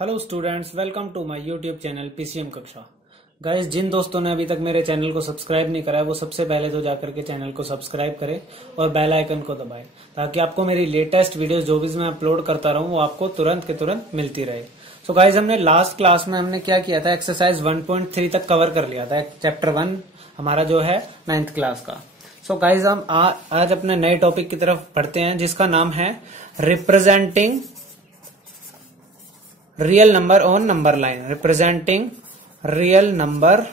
Hello students, welcome to my YouTube channel PCM कक्षा। Guys, जिन दोस्तों ने अभी तक मेरे चैनल को सब्सक्राइब नहीं करा है वो सबसे पहले तो जाकर के चैनल को सब्सक्राइब करें और बेल आइकन को दबाएं ताकि आपको मेरी लेटेस्ट वीडियोस जो भी मैं अपलोड करता रहूं वो आपको तुरंत के तुरंत मिलती रहे। सो गाइस, हमने लास्ट क्लास में हमने क्या किया था, एक्सरसाइज 1.3 तक कवर कर लिया था। चैप्टर 1 हमारा जो है 9th क्लास का। सो गाइस, हम आज अपने नए टॉपिक की तरफ बढ़ते हैं जिसका नाम है representing real number on number line. Representing real number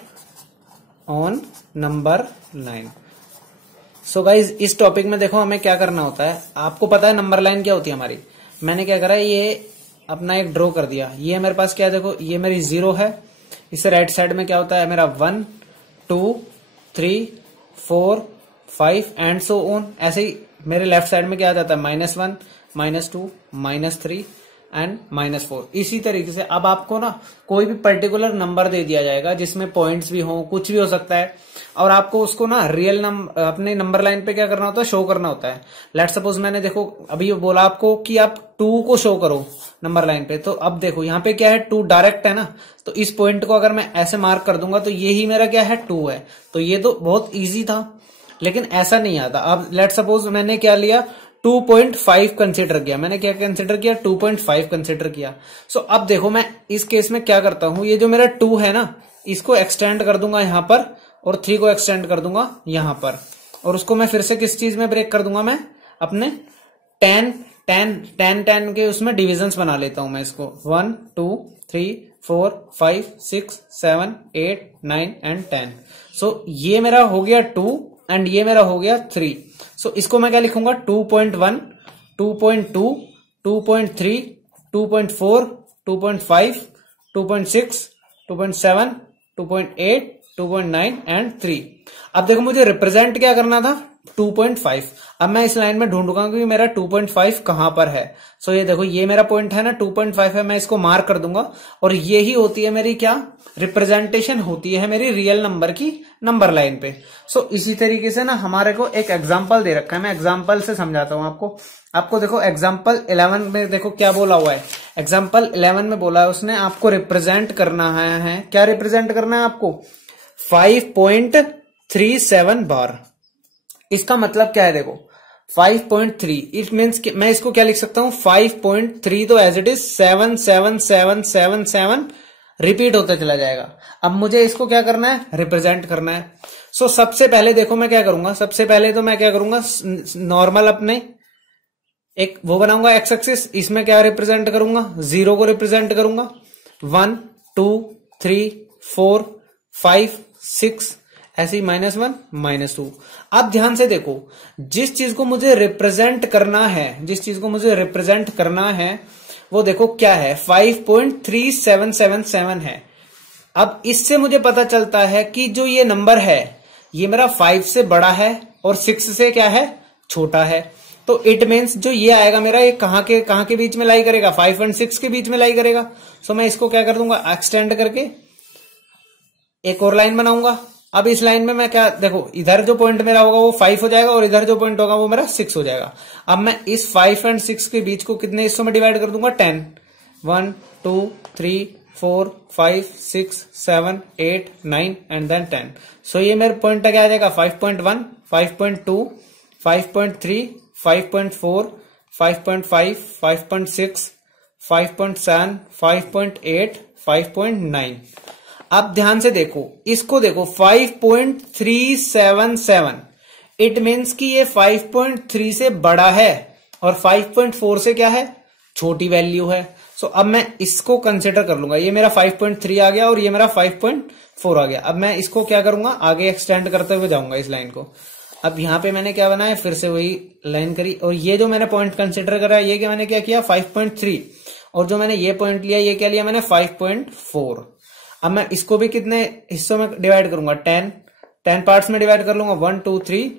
on number line. So guys, इस टॉपिक में देखो हमें क्या करना होता है। आपको पता है नंबर लाइन क्या होती है हमारी। मैंने क्या करा, ये अपना एक ड्रॉ कर दिया। ये मेरे पास क्या है, देखो ये मेरी 0 है। इससे राइट साइड में क्या होता है मेरा 1 2 3 4 5 एंड सो ऑन। ऐसे ही मेरे लेफ्ट साइड में क्या आ जाता है -1 -2 -3 एंड -4। इसी तरीके से अब आपको ना कोई भी पर्टिकुलर नंबर दे दिया जाएगा जिसमें पॉइंट्स भी हो, कुछ भी हो सकता है, और आपको उसको ना रियल नंबर अपने नंबर लाइन पे क्या करना होता है, शो करना होता है। लेट्स सपोज मैंने देखो अभी बोला आपको कि आप 2 को शो करो नंबर लाइन पे। तो अब देखो यहाँ पे क्या है, 2 डायरेक्ट है ना, तो इस पॉइंट को अगर मैं ऐसे मार्क कर दूंगा तो ये ही मेरा क्या है 2 है। तो ये तो बहुत ईजी था, लेकिन ऐसा नहीं आता। अब लेट्स सपोज मैंने क्या लिया, 2.5 कंसिडर किया। मैंने क्या कंसिडर किया, 2.5 कंसिडर किया। सो अब देखो मैं इस केस में क्या करता हूं, ये जो मेरा 2 है ना, इसको एक्सटेंड कर दूंगा यहां पर और 3 को एक्सटेंड कर दूंगा यहां पर, और उसको मैं फिर से किस चीज में ब्रेक कर दूंगा, मैं अपने 10 के उसमें डिविजन्स बना लेता हूं मैं इसको। 1 2 3 4 5 6 7 8 9 एंड 10। सो ये मेरा हो गया 2 एंड ये मेरा हो गया 3। सो इसको मैं क्या लिखूंगा, 2.1 2.2 2.3 2.4 2.5 2.6 2.7 2.8 2.9 एंड 3। अब देखो मुझे रिप्रेजेंट क्या करना था, 2.5। अब मैं इस लाइन में ढूंढूंगा कि मेरा 2.5 कहां पर है। सो ये देखो ये मेरा पॉइंट है ना, 2.5 है, मैं इसको मार्क कर दूंगा और ये ही होती है मेरी क्या रिप्रेजेंटेशन होती है मेरी रियल नंबर की नंबर लाइन पे। सो इसी तरीके से ना हमारे को एक एग्जांपल दे रखा है, मैं एग्जांपल से समझाता हूं आपको देखो एग्जांपल 11 में देखो क्या बोला हुआ है। एग्जांपल 11 में बोला है उसने आपको रिप्रेजेंट करना है, क्या रिप्रेजेंट करना है आपको, 5.37 बार। इसका मतलब क्या है, देखो 5.3 इट मीन्स मैं इसको क्या लिख सकता हूं, 5.3 तो एज इट इज 7 7 7 7 7 रिपीट होता चला जाएगा। अब मुझे इसको क्या करना है, रिप्रेजेंट करना है। सो सबसे पहले देखो मैं क्या करूंगा, सबसे पहले तो मैं क्या करूंगा, नॉर्मल अपने एक वो बनाऊंगा एक्स एक्सिस, इसमें क्या रिप्रेजेंट करूंगा, 0 को रिप्रेजेंट करूंगा। 1 2 3 4 5 6 ऐसे ही -1 -2। अब ध्यान से देखो, जिस चीज को मुझे रिप्रेजेंट करना है वो देखो क्या है, 5.3777 है। अब इससे मुझे पता चलता है कि जो ये नंबर है ये मेरा 5 से बड़ा है और 6 से क्या है, छोटा है। तो इट मीन्स जो ये आएगा मेरा, ये कहां के बीच में लाई करेगा, 5 और 6 के बीच में लाई करेगा। सो मैं इसको क्या कर दूंगा, एक्सटेंड करके एक और लाइन बनाऊंगा। अब इस लाइन में मैं क्या, देखो इधर जो पॉइंट मेरा होगा वो 5 हो जाएगा और इधर जो पॉइंट होगा वो मेरा 6 हो जाएगा। अब मैं इस 5 और 6 के बीच को कितने हिस्सों में डिवाइड कर दूंगा, 10। 1 2 3 4 5 6 7 8 9 एंड देन 10। सो ये मेरे पॉइंट क्या आ जाएगा, 5.1 5.2 5.3 5.4 5.5 5.6 5.7 5.8 5.9। अब ध्यान से देखो, इसको देखो 5.377 इट मीन्स कि ये 5.3 से बड़ा है और 5.4 से क्या है, छोटी वैल्यू है। सो अब मैं इसको कंसिडर कर लूंगा, ये मेरा 5.3 आ गया और ये मेरा 5.4 आ गया। अब मैं इसको क्या करूंगा, आगे एक्सटेंड करते हुए जाऊंगा इस लाइन को। अब यहां पे मैंने क्या बनाया, फिर से वही लाइन करी, और ये जो मैंने पॉइंट कंसिडर करा ये क्या मैंने क्या किया, 5.3, और जो मैंने ये पॉइंट लिया ये क्या लिया मैंने, 5.4। अब मैं इसको भी कितने हिस्सों में डिवाइड करूंगा, 10 पार्ट्स में डिवाइड कर लूंगा, 1 2 3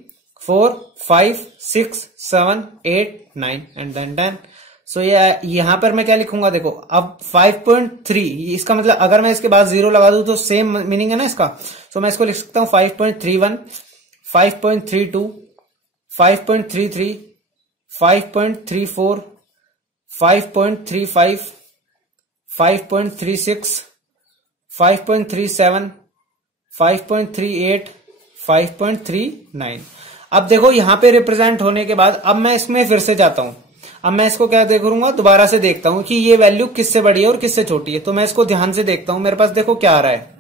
4 5 6 7 8 9 एंड देन 10। सो ये यहां पर मैं क्या लिखूंगा, देखो अब 5.3, इसका मतलब अगर मैं इसके बाद 0 लगा दूं तो सेम मीनिंग है ना इसका। सो मैं इसको लिख सकता हूं 5.31 5.32 5.33 5.34 5.35 5.36, 5.37, 5.38, 5.39। अब देखो यहां पे रिप्रेजेंट होने के बाद अब मैं इसमें फिर से जाता हूं। अब मैं इसको क्या देखूंगा, दोबारा से देखता हूं कि ये वैल्यू किससे बड़ी है और किससे छोटी है। तो मैं इसको ध्यान से देखता हूं, मेरे पास देखो क्या आ रहा है।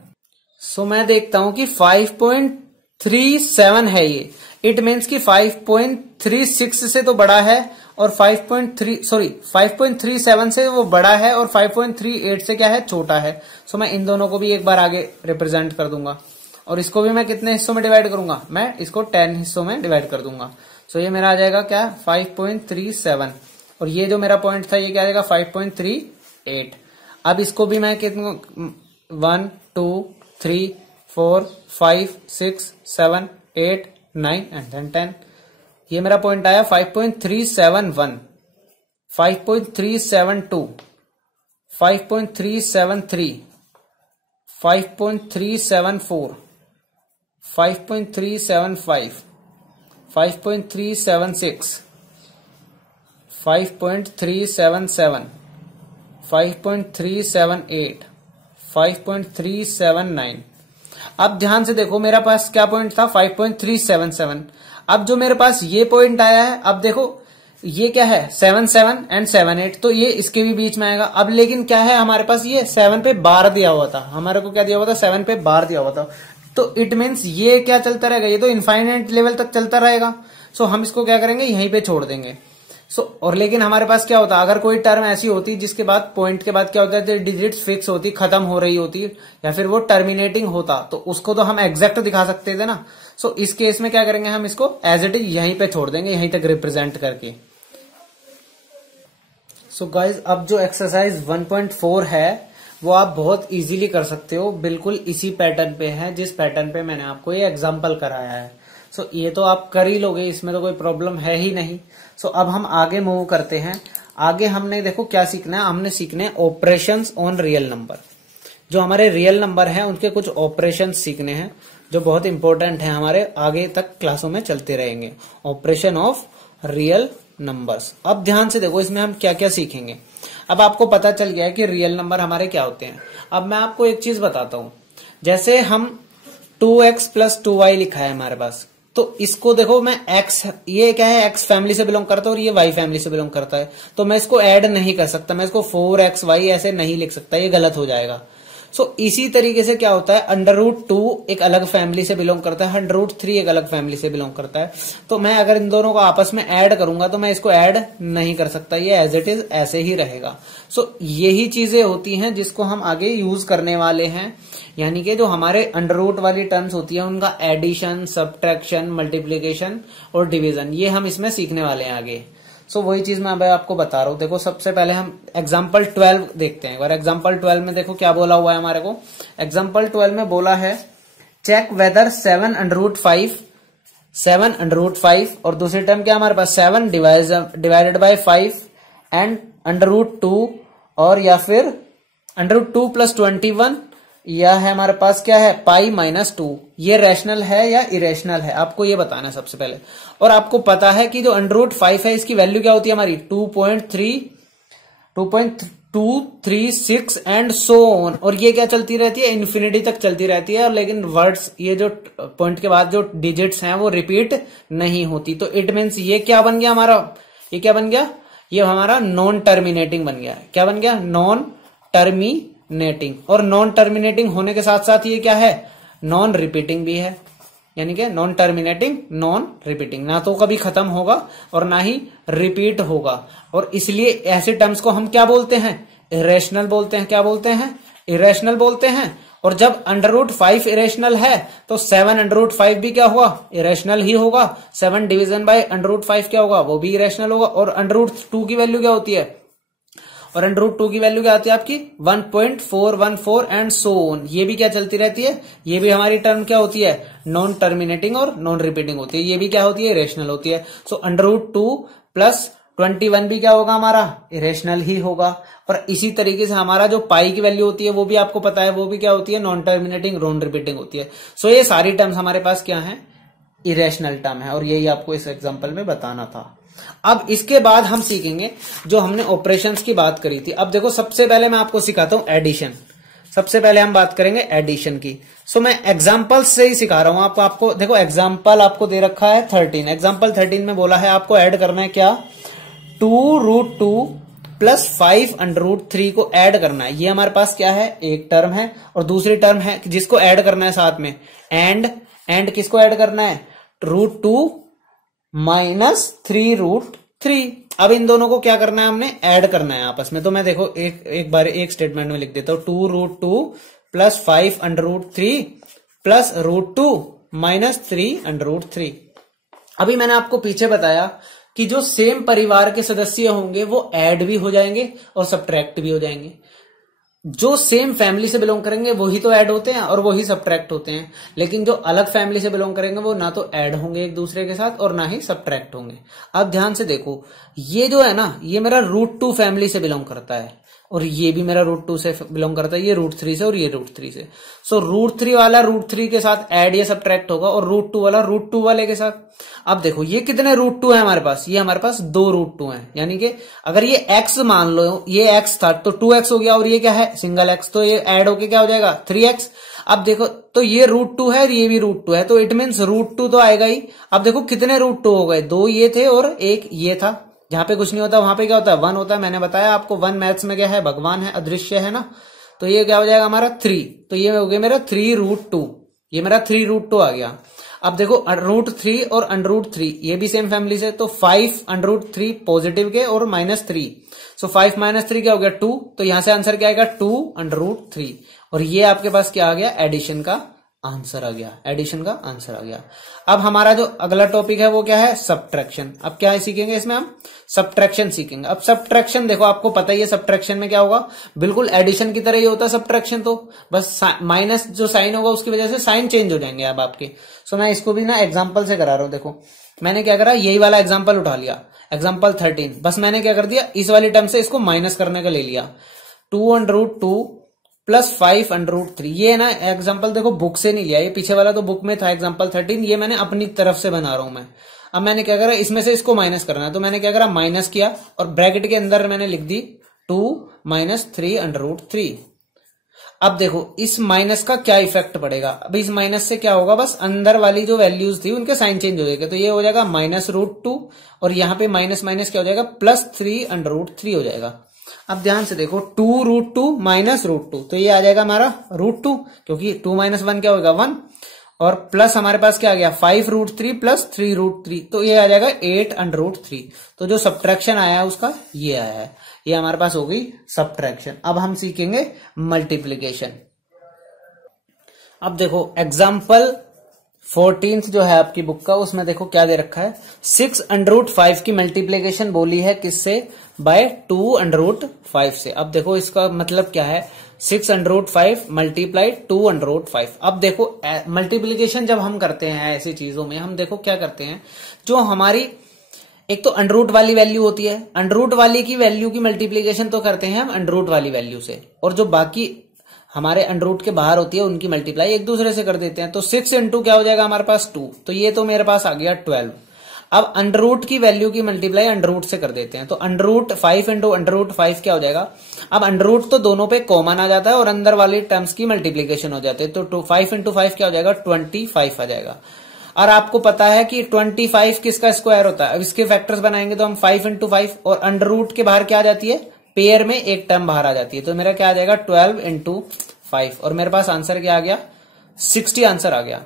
सो मैं देखता हूं कि 5.37 है ये। इट मीन्स कि 5.36 से तो बड़ा है और 5.37 से वो बड़ा है और 5.38 से क्या है, छोटा है। सो मैं इन दोनों को भी एक बार आगे रिप्रेजेंट कर दूंगा और इसको भी मैं कितने हिस्सों में डिवाइड करूंगा, मैं इसको 10 हिस्सों में डिवाइड कर दूंगा। सो ये मेरा आ जाएगा क्या, 5.37 और ये जो मेरा पॉइंट था ये क्या आ जाएगा 5.38। अब इसको भी मैं कितने 1 2 3 4 5 6 7 8 9 एंड देन 10। ये मेरा पॉइंट आया 5.371, 5.372, 5.373, 5.374, 5.375, 5.376, 5.377, 5.378, 5.379। अब ध्यान से देखो मेरा पास क्या पॉइंट था 5.377। अब जो मेरे पास ये पॉइंट आया है, अब देखो ये क्या है 77 एंड 78, तो ये इसके भी बीच में आएगा। अब लेकिन क्या है हमारे पास ये 7 पे बार दिया हुआ था, हमारे को क्या दिया हुआ था 7 पे बार दिया हुआ था। तो इट मीन्स ये क्या चलता रहेगा, ये तो इनफाइनाइट लेवल तक चलता रहेगा। सो हम इसको क्या करेंगे, यहीं पे छोड़ देंगे। और लेकिन हमारे पास क्या होता, अगर कोई टर्म ऐसी होती जिसके बाद पॉइंट के बाद क्या होता है, डिजिट्स फिक्स होती, खत्म हो रही होती या फिर वो टर्मिनेटिंग होता, तो उसको तो हम एग्जैक्ट दिखा सकते थे ना। सो इस केस में क्या करेंगे, हम इसको एज इट इज यहीं पे छोड़ देंगे, यहीं तक रिप्रेजेंट करके। सो गाइज अब जो एक्सरसाइज 1.4 है वो आप बहुत इजीली कर सकते हो, बिल्कुल इसी पैटर्न पे है जिस पैटर्न पे मैंने आपको ये एग्जांपल कराया है। सो ये तो आप कर ही लोगे, इसमें तो कोई प्रॉब्लम है ही नहीं। सो अब हम आगे मूव करते हैं। आगे हमने देखो क्या सीखना है, हमने सीखने हैं ऑपरेशंस ऑन रियल नंबर। जो हमारे रियल नंबर हैं उनके कुछ ऑपरेशन सीखने हैं जो बहुत इंपॉर्टेंट है, हमारे आगे तक क्लासों में चलते रहेंगे। Operation of real numbers. अब ध्यान से देखो इसमें हम क्या क्या सीखेंगे। अब आपको पता चल गया है कि रियल नंबर हमारे क्या होते हैं। अब मैं आपको एक चीज बताता हूं, जैसे हम 2x + 2y लिखा है हमारे पास, तो इसको देखो मैं x, ये क्या है x फैमिली से बिलोंग करता है और ये y फैमिली से बिलोंग करता है, तो मैं इसको ऐड नहीं कर सकता, मैं इसको 4xy ऐसे नहीं लिख सकता, ये गलत हो जाएगा। इसी तरीके से क्या होता है, √2 एक अलग फैमिली से बिलोंग करता है, √3 एक अलग फैमिली से बिलोंग करता है। तो मैं अगर इन दोनों को आपस में ऐड करूंगा तो मैं इसको ऐड नहीं कर सकता, ये एज इट इज ऐसे ही रहेगा। यही चीजें होती हैं जिसको हम आगे यूज करने वाले हैं, यानी कि जो हमारे अंडर वाली टर्म्स होती है उनका एडिशन, सब्ट्रैक्शन, मल्टीप्लीकेशन और डिवीजन, ये हम इसमें सीखने वाले हैं आगे। वही चीज मैं अब आपको बता रहा हूं। देखो सबसे पहले हम एग्जाम्पल 12 देखते हैं। एग्जाम्पल 12 में देखो क्या बोला हुआ है हमारे को। एग्जाम्पल 12 में बोला है चेक वेदर 7√5 और दूसरी टर्म क्या हमारे पास 7 डिवाइडेड बाय 5 एंड √2 और या फिर √2 + 21 या है हमारे पास क्या है π-2। ये रैशनल है या इरेशनल है, आपको ये बताना है सबसे पहले। और आपको पता है कि जो √5 है इसकी वैल्यू क्या होती है हमारी 2.236 एंड सो ऑन, और ये क्या चलती रहती है इन्फिनिटी तक चलती रहती है। लेकिन वर्ड्स, ये जो पॉइंट के बाद जो डिजिट्स हैं वो रिपीट नहीं होती। तो इट मीन्स ये क्या बन गया हमारा, ये क्या बन गया, ये हमारा नॉन टर्मिनेटिंग बन गया। क्या बन गया, नॉन टर्मिनेटिंग। और नॉन टर्मिनेटिंग होने के साथ साथ ये क्या है, नॉन रिपीटिंग भी है, यानी कि नॉन टर्मिनेटिंग नॉन रिपीटिंग, ना तो कभी खत्म होगा और ना ही रिपीट होगा। और इसलिए ऐसे टर्म्स को हम क्या बोलते हैं, इरेशनल बोलते हैं। क्या बोलते हैं, इरेशनल बोलते हैं। और जब √5 इरेशनल है तो 7√5 भी क्या होगा, इरेशनल ही होगा। 7 डिवीजन बाय √5 क्या होगा, वो भी इरेशनल होगा। और √2 की वैल्यू क्या होती है, और √2 की वैल्यू क्या आती है आपकी 1.414 एंड सो ऑन। ये भी क्या चलती रहती है, ये भी हमारी टर्म क्या होती है, नॉन टर्मिनेटिंग और नॉन रिपीटिंग होती है। ये भी क्या होती है, इरेशनल होती है। √2 + 21 भी क्या होगा हमारा, इरेशनल ही होगा। और इसी तरीके से हमारा जो पाई की वैल्यू होती है वो भी आपको पता है, वो भी क्या होती है, नॉन टर्मिनेटिंग नॉन रिपीटिंग होती है। ये सारी टर्म्स हमारे पास क्या है, इरेशनल टर्म है। और यही आपको इस एग्जाम्पल में बताना था। अब इसके बाद हम सीखेंगे जो हमने ऑपरेशंस की बात करी थी। अब देखो सबसे पहले मैं आपको सिखाता हूं एडिशन। सबसे पहले हम बात करेंगे एडिशन की। सो मैं एग्जांपल से ही सिखा रहा हूं आपको। देखो एग्जांपल आपको दे रखा है 13। एग्जांपल 13 में बोला है आपको ऐड करना है क्या, 2√2 प्लस 5√3 को ऐड करना है। ये हमारे पास क्या है, एक टर्म है और दूसरी टर्म है जिसको ऐड करना है साथ में। एंड किसको ऐड करना है, √2 माइनस 3√3। अब इन दोनों को क्या करना है, हमने ऐड करना है आपस में। तो मैं देखो एक बार एक स्टेटमेंट में लिख देता हूं, 2√2 प्लस 5√3 प्लस √2 माइनस 3√3। अभी मैंने आपको पीछे बताया कि जो सेम परिवार के सदस्य होंगे वो ऐड भी हो जाएंगे और सब्ट्रैक्ट भी हो जाएंगे। जो सेम फैमिली से बिलोंग करेंगे वही तो ऐड होते हैं और वही सब्ट्रैक्ट होते हैं, लेकिन जो अलग फैमिली से बिलोंग करेंगे वो ना तो ऐड होंगे एक दूसरे के साथ और ना ही सब्ट्रैक्ट होंगे। अब ध्यान से देखो, ये जो है ना, ये मेरा √2 फैमिली से बिलोंग करता है और ये भी मेरा √2 से बिलोंग करता है, ये √3 से और ये √3 से। सो √3 वाला √3 के साथ ऐड या सब्ट्रैक्ट होगा और √2 वाला √2 वाले के साथ। अब देखो ये कितने √2 है हमारे पास, ये हमारे पास 2 √2 है। यानी कि अगर ये x मान लो, ये x था तो 2x हो गया और ये क्या है, सिंगल x, तो ये ऐड होके क्या हो जाएगा 3x। अब देखो तो ये √2 है और ये भी √2 है, तो इट मीन्स √2 तो आएगा ही। अब देखो कितने √2 हो गए, 2 ये थे और एक ये था। जहां पे कुछ नहीं होता वहां पे क्या होता है, 1 होता है। मैंने बताया आपको 1 मैथ्स में क्या है, भगवान है, अदृश्य है ना। तो ये क्या हो जाएगा हमारा 3, तो ये हो गया मेरा 3√2, ये मेरा 3√2 आ गया। अब देखो √3 और √3 ये भी सेम फैमिली से, तो 5√3 पॉजिटिव के और -3, सो 5 - 3 क्या हो गया 2, तो यहां से आंसर क्या आएगा 2√3। और ये आपके पास क्या आ गया, एडिशन का आंसर आ गया, एडिशन का आंसर आ गया। अब हमारा जो अगला टॉपिक है वो क्या है, सब्ट्रैक्शन। अब क्या है सीखेंगे इसमें हम, सब्ट्रैक्शन सीखेंगे। अब सब्ट्रैक्शन देखो आपको पता ही है सब्ट्रैक्शन में क्या होगा, बिल्कुल एडिशन की तरह ही होता है सब्ट्रैक्शन, तो बस माइनस जो साइन होगा उसकी वजह से साइन चेंज हो जाएंगे अब आपके। सो मैं इसको भी ना एग्जाम्पल से करा रहा हूं। देखो मैंने क्या करा, यही वाला एग्जाम्पल उठा लिया, एग्जाम्पल 13। बस मैंने क्या कर दिया, इस वाली टर्म से इसको माइनस करने का ले लिया, 2√2 प्लस 5√3। ये ना एग्जाम्पल देखो बुक से नहीं लिया, ये पीछे वाला तो बुक में था एग्जाम्पल 13, ये मैंने अपनी तरफ से बना रहा हूं मैं। अब मैंने क्या करा, इसमें से इसको माइनस करना है, तो मैंने क्या करा, माइनस किया और ब्रैकेट के अंदर मैंने लिख दी 2 माइनस 3√3। अब देखो इस माइनस का क्या इफेक्ट पड़ेगा, अब इस माइनस से क्या होगा, बस अंदर वाली जो वैल्यूज थी उनके साइन चेंज हो जाएगा। तो ये हो जाएगा -√2 और यहाँ पे माइनस माइनस क्या हो जाएगा, +3√3 हो जाएगा। अब ध्यान से देखो 2√2 माइनस √2, तो ये आ जाएगा हमारा √2, क्योंकि 2 - 1 क्या होगा 1, और प्लस हमारे पास क्या आ गया 5√3 प्लस 3√3, तो ये आ जाएगा 8√3। तो जो सब्ट्रैक्शन आया है उसका ये आया है, ये हमारे पास होगी सब्ट्रैक्शन। अब हम सीखेंगे मल्टीप्लीकेशन। अब देखो एग्जाम्पल 14 जो है आपकी बुक का, उसमें देखो क्या दे रखा है, 6√5 की मल्टीप्लीकेशन बोली है किससे, बाय 2√5 से। अब देखो इसका मतलब क्या है, 6√5 मल्टीप्लाई 2√5। अब देखो मल्टीप्लीकेशन जब हम करते हैं ऐसी चीजों में, हम देखो क्या करते हैं, जो हमारी एक तो अंडर वाली वैल्यू होती है, अंडर वाली की वैल्यू की मल्टीप्लीकेशन तो करते हैं हम अंडर वाली वैल्यू से, और जो बाकी हमारे अंडर के बाहर होती है उनकी मल्टीप्लाई एक दूसरे से कर देते हैं। तो 6 इंटू क्या हो जाएगा हमारे पास 2, तो ये तो मेरे पास आ गया 12। अब अंडर की वैल्यू की मल्टीप्लाई अंडर से कर देते हैं, तो √5 इंटू √5 क्या हो जाएगा। अब अंडर तो दोनों पे कॉमन आ जाता है और अंदर वाली टर्म्स की मल्टीप्लीकेशन हो जाती है, तो 5 इंटू 5 क्या हो जाएगा 25 आ जाएगा। और आपको पता है कि 25 किसका स्क्वायर होता है। अब इसके फैक्टर्स बनाएंगे तो हम 5 इंटू 5, और अंडर के बाहर क्या आ जाती है, पेयर में एक टर्म बाहर आ जाती है, तो मेरा क्या आ जाएगा 12 इंटू 5, और मेरे पास आंसर क्या आ गया 60 आंसर आ गया।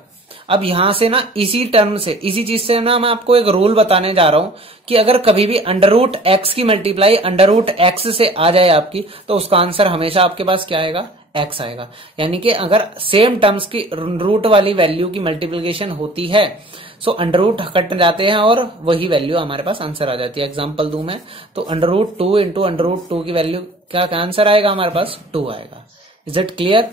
अब यहां से ना इसी टर्म से, इसी चीज से ना मैं आपको एक रूल बताने जा रहा हूं कि अगर कभी भी √x की मल्टीप्लाई √x से आ जाए आपकी, तो उसका आंसर हमेशा आपके पास क्या आएगा, x आएगा। यानी कि अगर सेम टर्म्स की रूट वाली वैल्यू की मल्टीप्लीकेशन होती है, सो अंडर कट जाते हैं और वही वैल्यू हमारे पास आंसर आ जाती है। एग्जाम्पल दूं मैं, तो √2 इंटू √2 की वैल्यू क्या आंसर आएगा हमारे पास 2 आएगा। Is it clear.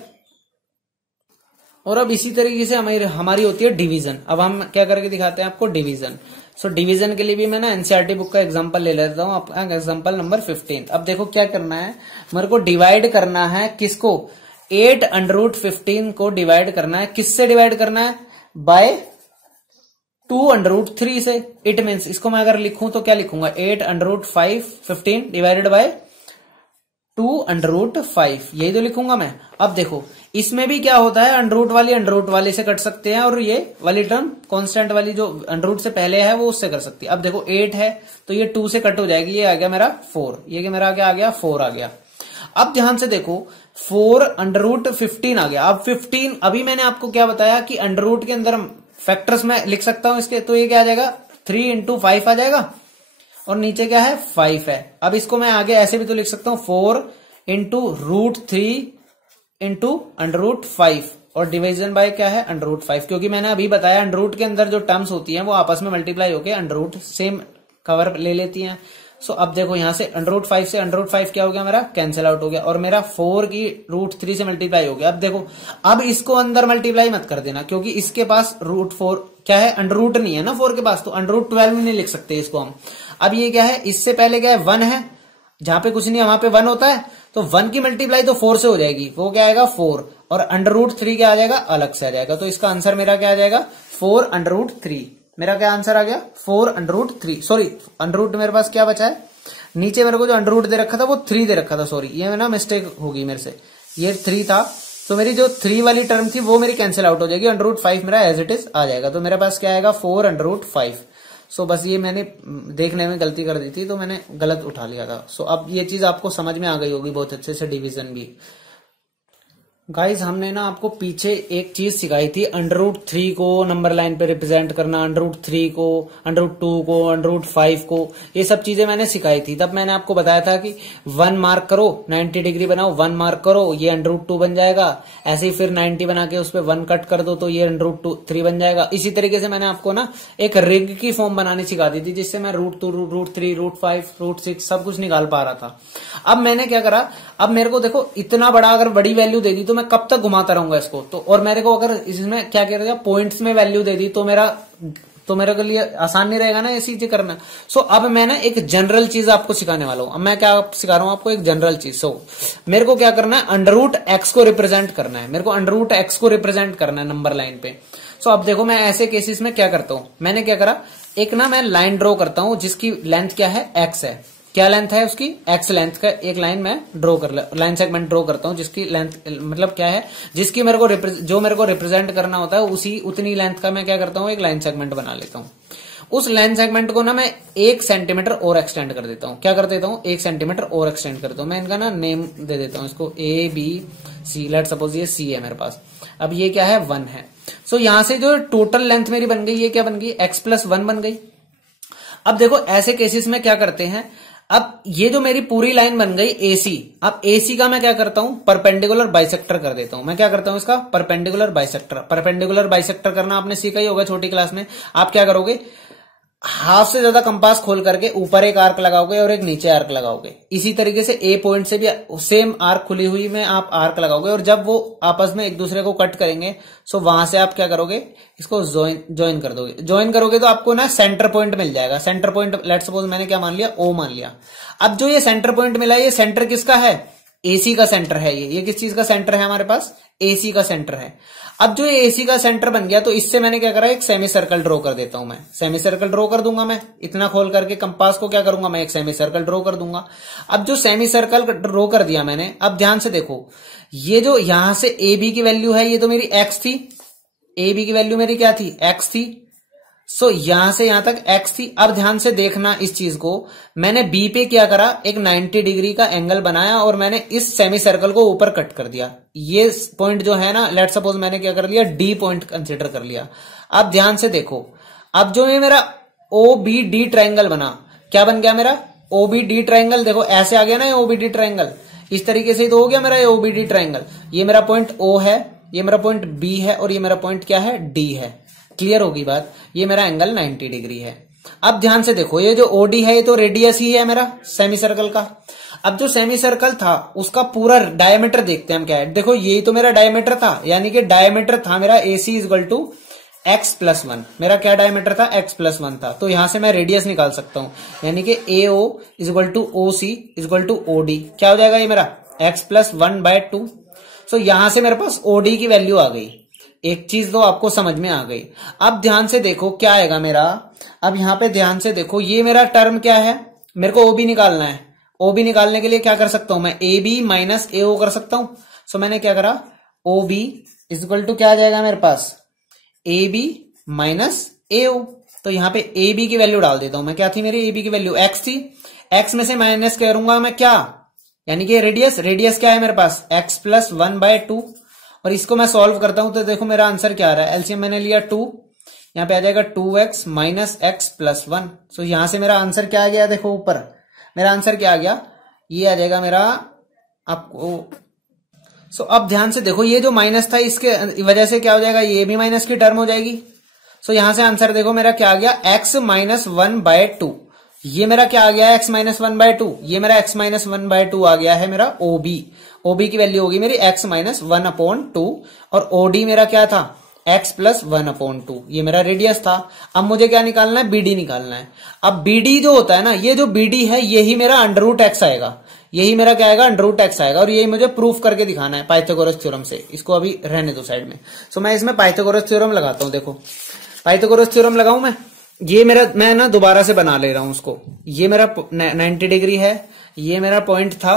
और अब इसी तरीके से हमारी होती है डिवीजन। अब हम क्या करके दिखाते हैं आपको, डिवीजन। सो डिवीजन के लिए भी मैं ना एनसीईआरटी बुक का एग्जांपल ले लेता हूं, आपका एग्जांपल नंबर 15। अब देखो क्या करना है, मेरे को डिवाइड करना है किसको, 8√15 को डिवाइड करना है, किससे डिवाइड करना है, बाय 2√3 से। इट मीन्स इसको मैं अगर लिखूं तो क्या लिखूंगा, 8√5 15 डिवाइडेड बाय 2√5, यही तो लिखूंगा मैं। अब देखो इसमें भी क्या होता है, अंडर रूट वाली से कट सकते हैं, और ये वाली टर्म कांस्टेंट वाली जो अंडर रूट से पहले है वो उससे कर सकती है। अब देखो 8 है तो ये 2 से कट हो जाएगी, ये आ गया मेरा 4, ये मेरा आ गया 4 आ गया। अब ध्यान से देखो 4√15 आ गया। अब 15 अभी मैंने आपको क्या बताया कि अंडर रूट के अंदर फैक्टर्स में लिख सकता हूं इसके, तो ये क्या आ जाएगा 3 × 5 आ जाएगा, और नीचे क्या है 5 है। अब इसको मैं आगे ऐसे भी तो लिख सकता हूं 4 × √3 × √5 और डिवीजन बाय क्या है √5, क्योंकि मैंने अभी बताया अंडर रूट के अंदर जो टर्म्स होती हैं वो आपस में मल्टीप्लाई होकर अंडर रूट सेम कवर ले लेती हैं। सो अब देखो यहां से √5 से √5 क्या हो गया मेरा, कैंसिल आउट हो गया, और मेरा 4 की √3 से मल्टीप्लाई हो गया। अब देखो अब इसको अंदर मल्टीप्लाई मत कर देना, क्योंकि इसके पास √4 क्या है, अंडर रूट नहीं है ना 4 के पास, तो √12 में नहीं लिख सकते इसको हम। अब ये क्या है, इससे पहले क्या है 1 है, जहां पे कुछ नहीं है वहां पे 1 होता है, तो 1 की मल्टीप्लाई तो 4 से हो जाएगी, वो क्या आएगा 4, और √3 क्या आ जाएगा, अलग से आ जाएगा। तो इसका आंसर मेरा क्या आ जाएगा 4√3। मेरा क्या आंसर आ गया 4√3। सॉरी अंडर रूट मेरे पास क्या बचा है, नीचे मेरे को जो अंडर रूट दे रखा था वो 3 दे रखा था, सॉरी ये ना मिस्टेक होगी मेरे से, ये 3 था, तो मेरी जो 3 वाली टर्म थी वो मेरी कैंसिल आउट हो जाएगी, √5 मेरा एज इट इज आ जाएगा। तो मेरे पास क्या आएगा 4√5। सो बस ये मैंने देखने में गलती कर दी थी, तो मैंने गलत उठा लिया था। सो अब ये चीज आपको समझ में आ गई होगी बहुत अच्छे से, डिवीजन भी। गाइज हमने ना आपको पीछे एक चीज सिखाई थी, √3 को नंबर लाइन पे रिप्रेजेंट करना, √3 को, √2 को, √5 को, ये सब चीजें मैंने सिखाई थी। तब मैंने आपको बताया था कि 1 मार्क करो, 90 डिग्री बनाओ, 1 मार्क करो, ये √2 बन जाएगा। ऐसे ही फिर 90 बना के उस पर 1 कट कर दो तो ये √3 बन जाएगा। इसी तरीके से मैंने आपको ना एक रिग की फॉर्म बनानी सिखा दी थी, जिससे मैं √2, √3, √5, √6 सब कुछ निकाल पा रहा था। अब मैंने क्या करा, अब मेरे को देखो इतना बड़ा अगर बड़ी वैल्यू दे दी तो मैं कब तक घुमाता रहूंगा इसको, तो और मेरे को अगर इसमें क्या कह रहा पॉइंट्स में वैल्यू दे दी तो मेरे के लिए आसान नहीं रहेगा ना ये चीजें करना। सो अब मैं ना एक जनरल चीज आपको सिखाने वाला हूं। अब मैं क्या सिखा रहा हूं आपको, एक जनरल चीज। सो मेरे को क्या करना है, √x को रिप्रेजेंट करना है, मेरे को √x को रिप्रेजेंट करना है नंबर लाइन पे। सो अब देखो मैं ऐसे केसेस में क्या करता हूं, मैंने क्या करा, एक ना मैं लाइन ड्रॉ करता हूं जिसकी लेंथ क्या है x है। क्या लेंथ है उसकी, x लेंथ का एक लाइन मैं ड्रॉ कर लाइन सेगमेंट ड्रॉ करता हूं, जिसकी लेंथ मतलब क्या है, जिसकी मेरे को रिप्रेजेंट करना होता है उसी उतनी लेंथ का मैं क्या करता हूं, एक लाइन सेगमेंट बना लेता हूं। उस लाइन सेगमेंट को ना मैं 1 सेंटीमीटर और एक्सटेंड कर देता हूं। क्या कर देता हूं, 1 सेंटीमीटर और एक्सटेंड कर देता हूं। मैं इनका ना नेम दे देता हूं इसको A-B-C। लेट सपोज ये C है मेरे पास, अब ये क्या है 1 है। सो यहां से जो टोटल लेंथ मेरी बन गई, ये क्या बन गई, x+1 बन गई। अब देखो ऐसे केसेस में क्या करते हैं, अब ये जो मेरी पूरी लाइन बन गई AC, अब AC का मैं क्या करता हूं, परपेंडिकुलर बाइसेक्टर कर देता हूं। मैं क्या करता हूं इसका, परपेंडिकुलर बाइसेक्टर करना आपने सीखा ही होगा छोटी क्लास में। आप क्या करोगे, हाफ से ज्यादा कंपास खोल करके ऊपर एक आर्क लगाओगे और एक नीचे आर्क लगाओगे। इसी तरीके से A पॉइंट से भी सेम आर्क खुली हुई में आप आर्क लगाओगे, और जब वो आपस में एक दूसरे को कट करेंगे सो वहां से आप क्या करोगे, इसको ज्वाइन कर दोगे। ज्वाइन करोगे तो आपको ना सेंटर पॉइंट मिल जाएगा। सेंटर पॉइंट लेट्स सपोज मैंने क्या मान लिया, O मान लिया। अब जो ये सेंटर पॉइंट मिला, ये सेंटर किसका है, AC का सेंटर है। ये किस चीज का सेंटर है हमारे पास, AC का सेंटर है। अब जो ये AC का सेंटर बन गया तो इससे मैंने क्या करा, एक सेमी सर्कल ड्रॉ कर देता हूं। मैं सेमी सर्कल ड्रॉ कर दूंगा, मैं इतना खोल करके कंपास को क्या करूंगा, मैं एक सेमी सर्कल ड्रॉ कर दूंगा। अब जो सेमी सर्कल ड्रॉ कर दिया मैंने, अब ध्यान से देखो, ये जो यहां से AB की वैल्यू है ये तो मेरी x थी, AB की वैल्यू मेरी क्या थी, x थी। सो यहां से यहां तक x थी। अब ध्यान से देखना इस चीज को, मैंने B पे क्या करा, एक 90 डिग्री का एंगल बनाया और मैंने इस सेमी सर्कल को ऊपर कट कर दिया। ये पॉइंट जो है ना, लेट सपोज मैंने क्या कर लिया, D पॉइंट कंसिडर कर लिया। अब ध्यान से देखो, अब जो ये मेरा OBD ट्रायंगल बना, क्या बन गया मेरा, OBD ट्रायंगल। देखो ऐसे आ गया ना ये OBD ट्रायंगल, इस तरीके से ही तो हो गया मेरा ये OBD ट्रायंगल। ये मेरा पॉइंट O है, ये मेरा पॉइंट B है, और ये मेरा पॉइंट क्या है, D है। क्लियर होगी बात, ये मेरा एंगल 90 डिग्री है। अब ध्यान से देखो, ये जो OD है ये तो रेडियस ही है मेरा सेमी सर्कल का। अब जो सेमी सर्कल था उसका पूरा डायमीटर देखते हैं हम क्या है। देखो यही तो मेरा डायमीटर था, यानी कि डायमीटर था मेरा AC = x+1। मेरा क्या डायमीटर था, x+1 था। तो यहां से मैं रेडियस निकाल सकता हूं, यानी कि AO = OC = OD। क्या हो जाएगा ये मेरा, x+1/2। सो यहां से मेरे पास OD की वैल्यू आ गई। एक चीज तो आपको समझ में आ गई। अब ध्यान से देखो क्या आएगा मेरा, अब यहाँ पे ध्यान से देखो, ये मेरा टर्म क्या है, मेरे को ओबी निकालना है। ओबी निकालने के लिए क्या कर सकता हूं मैं, ए बी माइनस ए ओ कर सकता हूं। सो मैंने क्या करा, O B is equal to क्या आ जाएगा मेरे पास, ए बी माइनस ए ओ। तो यहाँ पे ए बी की वैल्यू डाल देता हूं मैं, क्या थी मेरी ए बी की वैल्यू, एक्स थी। एक्स में से माइनस करूंगा मैं क्या, यानी कि रेडियस, रेडियस क्या है मेरे पास, एक्स प्लस 1/2। और इसको मैं सॉल्व करता हूं तो देखो मेरा आंसर क्या आ रहा है, एलसीएम मैंने लिया 2, यहाँ पे आ जाएगा 2x माइनस एक्स प्लस 1। सो यहां से मेरा आंसर क्या आ गया, देखो ऊपर मेरा आंसर क्या आ गया, ये आ जाएगा मेरा आपको। सो अब ध्यान से देखो, ये जो माइनस था इसके वजह से क्या हो जाएगा, ये भी माइनस की टर्म हो जाएगी। सो यहां से आंसर देखो मेरा क्या आ गया, x माइनस 1/2। ये मेरा क्या आ गया, x माइनस 1/2, ये मेरा x माइनस 1/2 आ गया है मेरा OB। OB की वैल्यू होगी मेरी x माइनस 1/2 और OD मेरा क्या था, x प्लस 1/2। ये मेरा रेडियस था। अब मुझे क्या निकालना है, BD निकालना है। अब BD जो होता है ना, ये जो BD है यही मेरा √x आएगा, यही मेरा क्या आएगा, √x आएगा। और यही मुझे प्रूफ करके दिखाना है पाइथागोरस थ्योरम से। इसको अभी रहने दो साइड में। सो मैं इसमें पाइथागोरस थ्योरम लगाता हूं। देखो पाइथागोरस थ्योरम लगाऊं मैं मैं ना दोबारा से बना ले रहा हूं उसको। ये मेरा 90 डिग्री है, ये मेरा पॉइंट था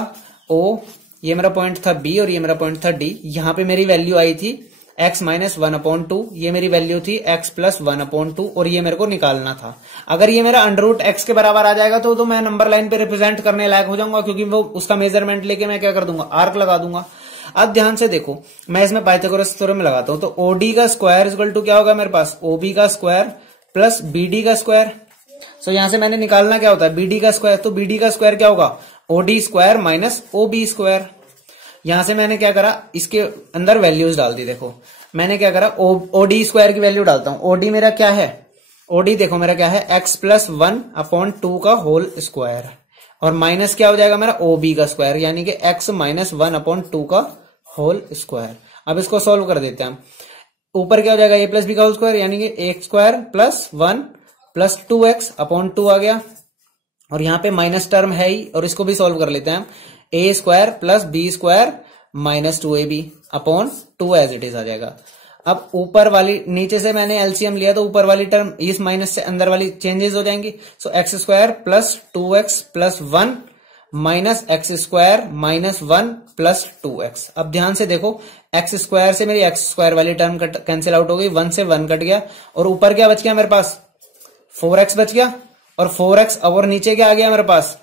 O, ये मेरा पॉइंट था B और ये मेरा पॉइंट था D। यहाँ पे मेरी वैल्यू आई थी x माइनस 1/2, ये मेरी वैल्यू थी x प्लस 1/2 और ये मेरे को निकालना था। अगर ये मेरा √x के बराबर आ जाएगा तो मैं नंबर लाइन पे रिप्रेजेंट करने लायक हो जाऊंगा, क्योंकि वो उसका मेजरमेंट लेके मैं क्या कर दूंगा, आर्क लगा दूंगा। अब ध्यान से देखो, मैं इसमें पाइथागोरस थ्योरम लगाता हूं। तो OD का स्क्वायर इक्वल टू क्या होगा मेरे पास, OB का स्क्वायर प्लस BD का स्क्वायर। सो यहां से मैंने निकालना क्या होता है, BD का स्क्वायर। तो BD का स्क्वायर क्या होगा, OD square minus OB square. यहां से मैंने क्या करा, इसके अंदर वैल्यूज डाल दी। देखो मैंने क्या करा, OD स्क्वायर की वैल्यू डालता हूं। OD मेरा क्या है, OD देखो मेरा क्या है, x प्लस 1/2 का होल स्क्वायर और माइनस क्या हो जाएगा मेरा OB का स्क्वायर, यानी कि x माइनस 1/2 का होल स्क्वायर। अब इसको सॉल्व कर देते हैं हम। ऊपर क्या हो जाएगा, a प्लस बी का होल स्क्वायर, यानी कि x square plus 1 plus 2x/2 आ गया। और यहाँ पे माइनस टर्म है ही, और इसको भी सॉल्व कर लेते हैं हम। a square plus b square minus 2ab/2 as it is आ जाएगा। अब ऊपर वाली, नीचे से मैंने एलसीएम लिया तो ऊपर वाली टर्म इस माइनस से अंदर वाली चेंजेस हो जाएंगी। सो x square plus 2x plus 1 minus x square minus 1 plus 2x। अब ध्यान से देखो, एक्स स्क्वायर से मेरी एक्स स्क्वायर वाली टर्म कैंसिल आउट हो गई, 1 से 1 कट गया और ऊपर क्या बच गया मेरे पास, 4x बच गया। और 4x और नीचे क्या आ गया मेरे पास,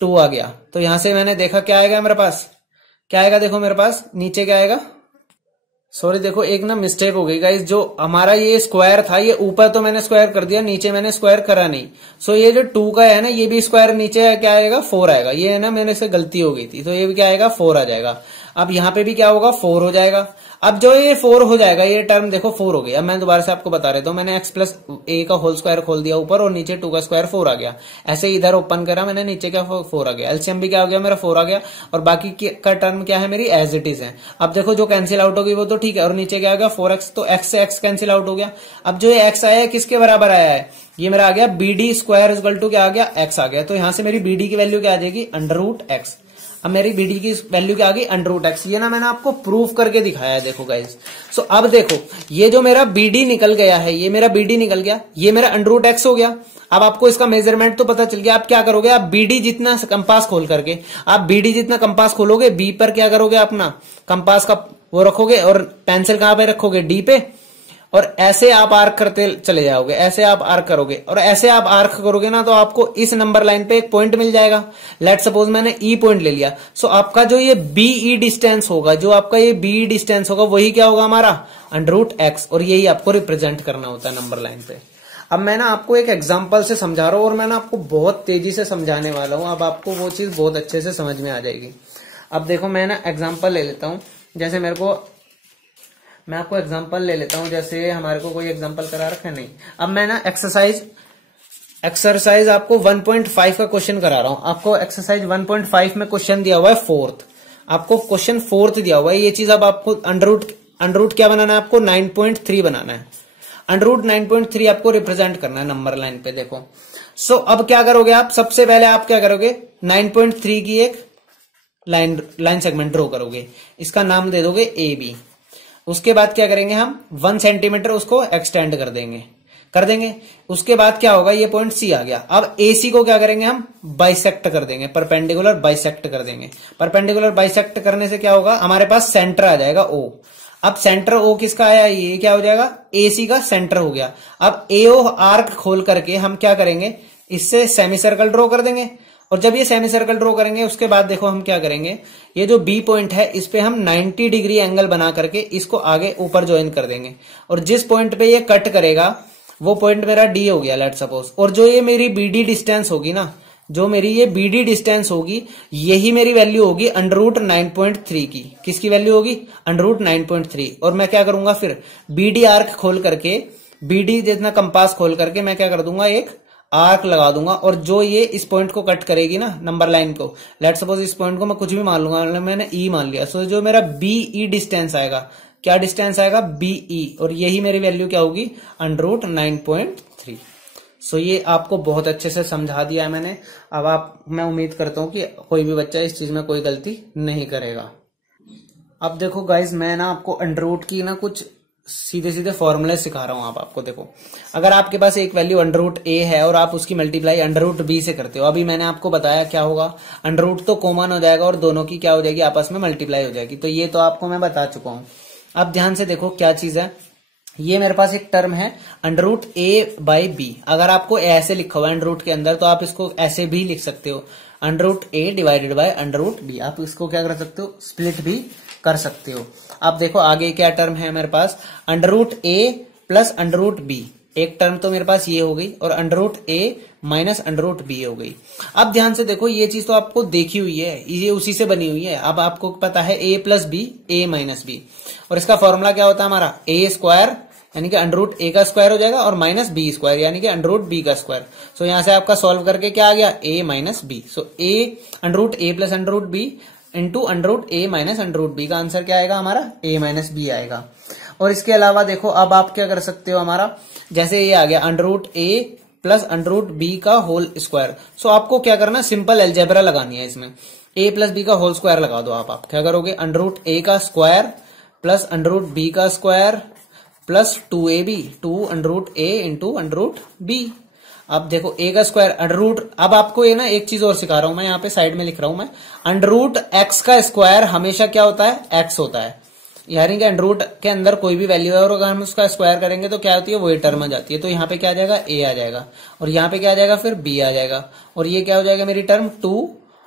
2 आ गया। तो यहां से मैंने देखा क्या आएगा मेरे पास, क्या आएगा, देखो मेरे पास नीचे क्या आएगा, सॉरी देखो एक ना मिस्टेक हो गई गाइस, जो हमारा ये स्क्वायर था ये ऊपर तो मैंने स्क्वायर कर दिया, नीचे मैंने स्क्वायर करा नहीं। सो ये जो 2 का है ना, ये भी स्क्वायर नीचे क्या आएगा, 4 आएगा। ये है ना मेरे से गलती हो गई थी, तो ये भी क्या आएगा, 4 आ जाएगा। अब यहाँ पे भी क्या होगा, 4 हो जाएगा। अब जो ये 4 हो जाएगा, ये टर्म देखो 4 हो गई। अब मैं दोबारा से आपको बता रहा हूँ, मैंने x प्लस a का होल स्क्वायर खोल दिया ऊपर और नीचे 2 का स्क्वायर 4 आ गया। ऐसे इधर ओपन करा मैंने, नीचे क्या 4 आ गया। एलसीएम भी क्या हो गया मेरा, 4 आ गया। और बाकी का टर्म क्या है मेरी, एज इट इज है। अब देखो जो कैंसिल आउट होगी वो तो ठीक है, और नीचे क्या आ गया 4x, तो x से x कैंसिल आउट हो गया। अब जो ये x आया है किसके बराबर आया है, ये मेरा आ गया BD स्क्वायर इक्वल टू क्या आ गया, x आ गया। तो यहां से मेरी BD की वैल्यू क्या आ जाएगी, √x। अब मेरी BD की वैल्यू क्या आ गई, √x। ये ना मैंने आपको प्रूफ करके दिखाया है, देखो गाइस। सो अब देखो ये जो मेरा BD निकल गया है, ये मेरा BD निकल गया, ये मेरा √x हो गया। अब आपको इसका मेजरमेंट तो पता चल गया। आप क्या करोगे, आप BD जितना कंपास खोल करके, आप BD जितना कंपास खोलोगे, B पर क्या करोगे, अपना कंपास का वो रखोगे और पेंसिल कहां पे रखोगे, D पे, और ऐसे आप आर्क करते चले जाओगे, ऐसे आप आर्क करोगे और ऐसे आप आर्क करोगे ना, तो आपको इस नंबर लाइन पे एक पॉइंट मिल जाएगा। लेट सपोज मैंने E पॉइंट ले लिया। सो आपका जो ये BE डिस्टेंस होगा, जो आपका ये BE डिस्टेंस होगा, वही क्या होगा हमारा, √x। और यही आपको रिप्रेजेंट करना होता है नंबर लाइन पे। अब मैं ना आपको एक एग्जाम्पल से समझा रहा हूं और मैं ना आपको बहुत तेजी से समझाने वाला हूं। अब आपको वो चीज बहुत अच्छे से समझ में आ जाएगी। अब देखो मैं ना एग्जाम्पल ले लेता हूं, जैसे मैं आपको एग्जांपल ले लेता हूं, जैसे हमारे को कोई एग्जांपल करा रखा है, नहीं। अब मैं ना एक्सरसाइज आपको 1.5 का क्वेश्चन करा रहा हूं। आपको एक्सरसाइज 1.5 में क्वेश्चन दिया हुआ है 4th, आपको क्वेश्चन 4th दिया हुआ है। ये चीज अब आपको अंडर क्या बनाना है, आपको 9.3 बनाना है। √9.3 आपको रिप्रेजेंट करना है नंबर लाइन पे। देखो सो अब क्या करोगे आप, सबसे पहले आप क्या करोगे, 9.3 की एक लाइन सेगमेंट ड्रॉ करोगे, इसका नाम दे दोगे AB। उसके बाद क्या करेंगे हम 1 सेंटीमीटर उसको एक्सटेंड कर देंगे। उसके बाद क्या होगा, ये पॉइंट सी आ गया। अब AC को क्या करेंगे हम बाइसेक्ट कर देंगे, परपेंडिकुलर बाइसेक्ट कर देंगे। परपेंडिकुलर बाइसेक्ट करने से क्या होगा, हमारे पास सेंटर आ जाएगा O। अब सेंटर O किसका आया, ये क्या हो जाएगा, AC का सेंटर हो गया। अब AO आर्क खोल करके हम क्या करेंगे, इससे सेमी सर्कल ड्रॉ कर देंगे। और जब ये सेमी सर्कल ड्रॉ करेंगे उसके बाद देखो हम क्या करेंगे, ये जो B पॉइंट है इस पे हम 90 डिग्री एंगल बना करके इसको आगे ऊपर ज्वाइन कर देंगे। और जिस पॉइंट पे ये कट करेगा वो पॉइंट मेरा D हो गया, लेट सपोज। और जो ये मेरी BD डिस्टेंस होगी ना, जो मेरी ये BD डिस्टेंस होगी, यही मेरी वैल्यू होगी √9.3 की। किसकी वैल्यू होगी, √9.3। और मैं क्या करूंगा फिर, BD आर्क खोल करके, BD जितना कंपास खोल करके मैं क्या कर दूंगा, एक आर्क लगा दूंगा। और जो ये इस पॉइंट को कट करेगी ना, नंबर लाइन को, लेट सपोज इस पॉइंट को मैं कुछ भी मान लूंगा, मैंने E मान लिया। सो जो मेरा BE डिस्टेंस आएगा, क्या डिस्टेंस आएगा, BE। और यही मेरी वैल्यू क्या होगी, √9.3। सो ये आपको बहुत अच्छे से समझा दिया है मैंने। अब मैं उम्मीद करता हूं कि कोई भी बच्चा इस चीज में कोई गलती नहीं करेगा। अब देखो गाइज, मैं ना आपको अंडर की ना कुछ सीधे सीधे फॉर्मूले सिखा रहा हूं। आपको देखो, अगर आपके पास एक वैल्यू √A है और आप उसकी मल्टीप्लाई √B से करते हो, अभी मैंने आपको बताया क्या होगा, √ तो कॉमन हो जाएगा और दोनों की क्या हो जाएगी, आपस में मल्टीप्लाई हो जाएगी। तो ये तो आपको मैं बता चुका हूं। अब ध्यान से देखो क्या चीज है, ये मेरे पास एक टर्म है √A/B। अगर आपको ऐसे लिखा हुआ है √ के अंदर, तो आप इसको ऐसे भी लिख सकते हो, √A डिवाइडेड बाय √B। आप इसको क्या कर सकते हो, स्प्लिट भी कर सकते हो। अब देखो आगे क्या टर्म है मेरे पास, √A प्लस √B। एक टर्म तो मेरे पास ये हो गई, और √A माइनस √B हो गई। अब ध्यान से देखो, ये चीज तो आपको देखी हुई है, ये उसी से बनी हुई है। अब आपको पता है A plus B, A minus B। और इसका फॉर्मूला क्या होता है हमारा, A² यानी कि √A का स्क्वायर हो जाएगा, और माइनस B स्क्वायर यानी कि √B का स्क्वायर। सो यहां से आपका सॉल्व करके क्या आ गया, A minus B। So √A plus √B into √A minus √B का आंसर क्या आएगा हमारा, A माइनस B आएगा। और इसके अलावा देखो, अब आप क्या कर सकते हो, हमारा जैसे ये आ गया √A प्लस √B का होल स्क्वायर। सो आपको क्या करना, सिंपल अलजेब्रा लगानी है इसमें। A प्लस B का होल स्क्वायर लगा दो। आप क्या करोगे, √A का स्क्वायर प्लस √B का square plus 2AB, 2 √A into √B। अब देखो A का स्क्वायर अब आपको ये ना एक चीज और सिखा रहा हूं मैं, यहाँ पे साइड में लिख रहा हूं मैं, √x का स्क्वायर हमेशा क्या होता है, x होता है। यानी कि √ के अंदर कोई भी वैल्यू है और अगर हम उसका स्क्वायर करेंगे तो क्या होती है, वही टर्म आ जाती है। तो यहाँ पे क्या आ जाएगा, A आ जाएगा, और यहाँ पे क्या आ जाएगा, फिर B आ जाएगा, और ये क्या हो जाएगा मेरी टर्म 2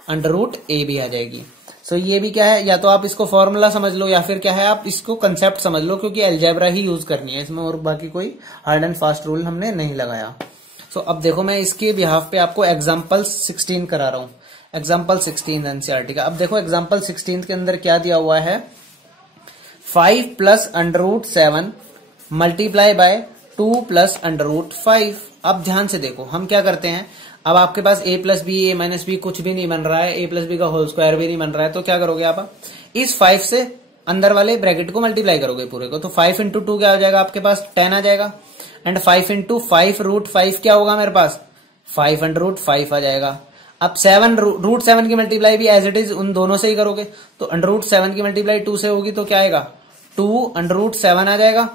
√AB आ जाएगी। सो ये भी क्या है, या तो आप इसको फॉर्मूला समझ लो, या फिर क्या है, आप इसको कंसेप्ट समझ लो, क्योंकि अलजेब्रा ही यूज करनी है इसमें, और बाकी कोई हार्ड एंड फास्ट रूल हमने नहीं लगाया। सो अब देखो, मैं इसके बिहाफ पे आपको एग्जाम्पल 16 करा रहा हूं, एग्जाम्पल 16 NCERT का। अब देखो एग्जाम्पल 16 के अंदर क्या दिया हुआ है, 5 प्लस √7 मल्टीप्लाई बाय 2 प्लस √5। अब ध्यान से देखो, हम क्या करते हैं, अब आपके पास A plus B, A minus B कुछ भी नहीं बन रहा है, A प्लस B का होल स्क्वायर भी नहीं बन रहा है, तो क्या करोगे आप, इस 5 से अंदर वाले ब्रैकेट को मल्टीप्लाई करोगे पूरे को। तो 5 इंटू 2 क्या हो जाएगा आपके पास, 10 आ जाएगा। एंड 5 इंटू 5 √5 क्या होगा मेरे पास, 5 √5 आ जाएगा। अब 7 √7 की मल्टीप्लाई भी एज इट इज उन दोनों से ही करोगे, तो √7 की मल्टीप्लाई 2 से होगी, तो क्या आएगा, 2 √7 आ जाएगा।